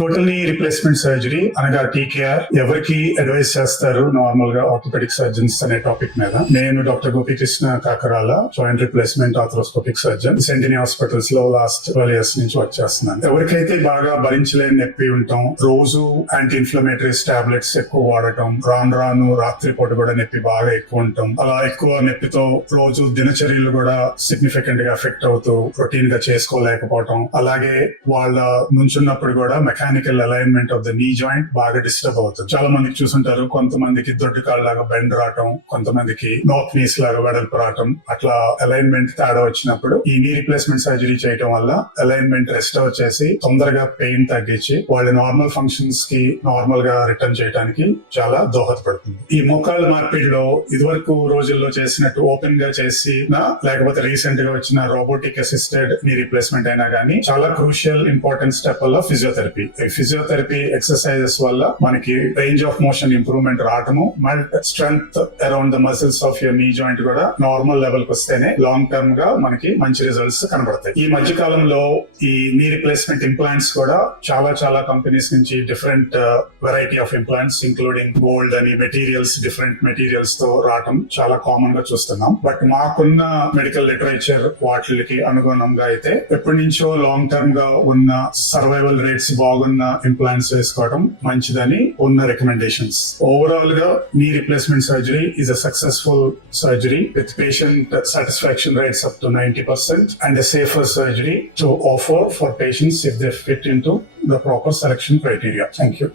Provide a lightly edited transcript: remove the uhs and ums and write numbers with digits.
Total knee replacement surgery అనగా TKR ఎవరికి advice చేస్తారు నార్మల్ గా ఆర్థోపెడిక్ సర్జన్స్ అనే టాపిక్ మీద నేను doctor Gopikrishna Kakarala joint replacement arthroscopic surgeon Sentini hospitals లో లాస్ట్ 12 years నుంచి వర్క్ చేస్తున్నాను. ఎవరికైతే బాగా భరించలేని నొప్పి ఉంటాం, రోజు యాంటీ ఇన్ఫ్లమేటరీస్ టాబ్లెట్స్ ఎక్కువ వాడటం, రాను రాత్రిపూట కూడా నొప్పి బాగా ఎక్కువ ఉంటాం, అలా ఎక్కువ నొప్పితో రోజు దినచర్యలు కూడా సిగ్నిఫికెంట్ గా ఎఫెక్ట్ అవుతూ రొటీన్ గా చేసుకోలేకపోవటం, అలాగే వాళ్ళ నుంచున్నప్పుడు కూడా mechanical alignment of the knee joint బాగా డిస్టర్బ్ అవుతుంది. చాలా మందికి చూసుంటారు, కొంతమందికి దొడ్డు కాళ్ళ లాగా బెండ్ రావటం, కొంతమందికి నాక్ నీస్ లాగా వెడల్పు రావటం, అట్లా అలైన్మెంట్ తేడా వచ్చినప్పుడు ఈ నీ రీప్లేస్మెంట్ సర్జరీ చేయడం వల్ల అలైన్మెంట్ రెస్టోర్ చేసి తొందరగా పెయిన్ తగ్గించి వాళ్ళ నార్మల్ ఫంక్షన్స్ కి నార్మల్ గా రిటర్న్ చేయడానికి చాలా దోహదపడుతుంది. ఈ మోకాళ్ళ మార్పిడిలో ఇదివరకు రోజుల్లో చేసినట్టు ఓపెన్ గా చేసిన లేకపోతే రీసెంట్ గా వచ్చిన రోబోటిక్ అసిస్టెడ్ నీ రీప్లేస్మెంట్ అయినా కానీ చాలా క్రూషియల్ ఇంపార్టెంట్ స్టెప్ వల్ల ఫిజియోథెరపీ ఎక్సర్సైజెస్ వల్ల మనకి రేంజ్ ఆఫ్ మోషన్ ఇంప్రూవ్మెంట్ రావటము, strength around the muscles of your knee joint కూడా నార్మల్ లెవెల్ కి వస్తేనే లాంగ్ టర్మ్ గా మనకి మంచి రిజల్ట్స్ కనబడతాయి. ఈ మధ్య కాలంలో ఈ నీ రిప్లేస్మెంట్ ఇంప్లాంట్స్ కూడా చాలా కంపెనీస్ నుంచి different variety of implants including gold అని డిఫరెంట్ మెటీరియల్స్ తో రావటం చాలా కామన్ గా చూస్తున్నాం. బట్ మాకున్న మెడికల్ లిటరేచర్ వాటికి అనుగుణంగా అయితే ఎప్పటి నుంచో లాంగ్ టర్మ్ గా ఉన్న సర్వైవల్ రేట్స్ బాగున్న ఇంప్లాంట్స్ వేసుకోవడం మంచిదని ఉన్న రికమెండేషన్స్. ఓవరాల్ గా knee replacement surgery is a successful surgery with patient satisfaction rates up to 90% and a safer surgery to offer for patients if they fit into the proper selection criteria. Thank you.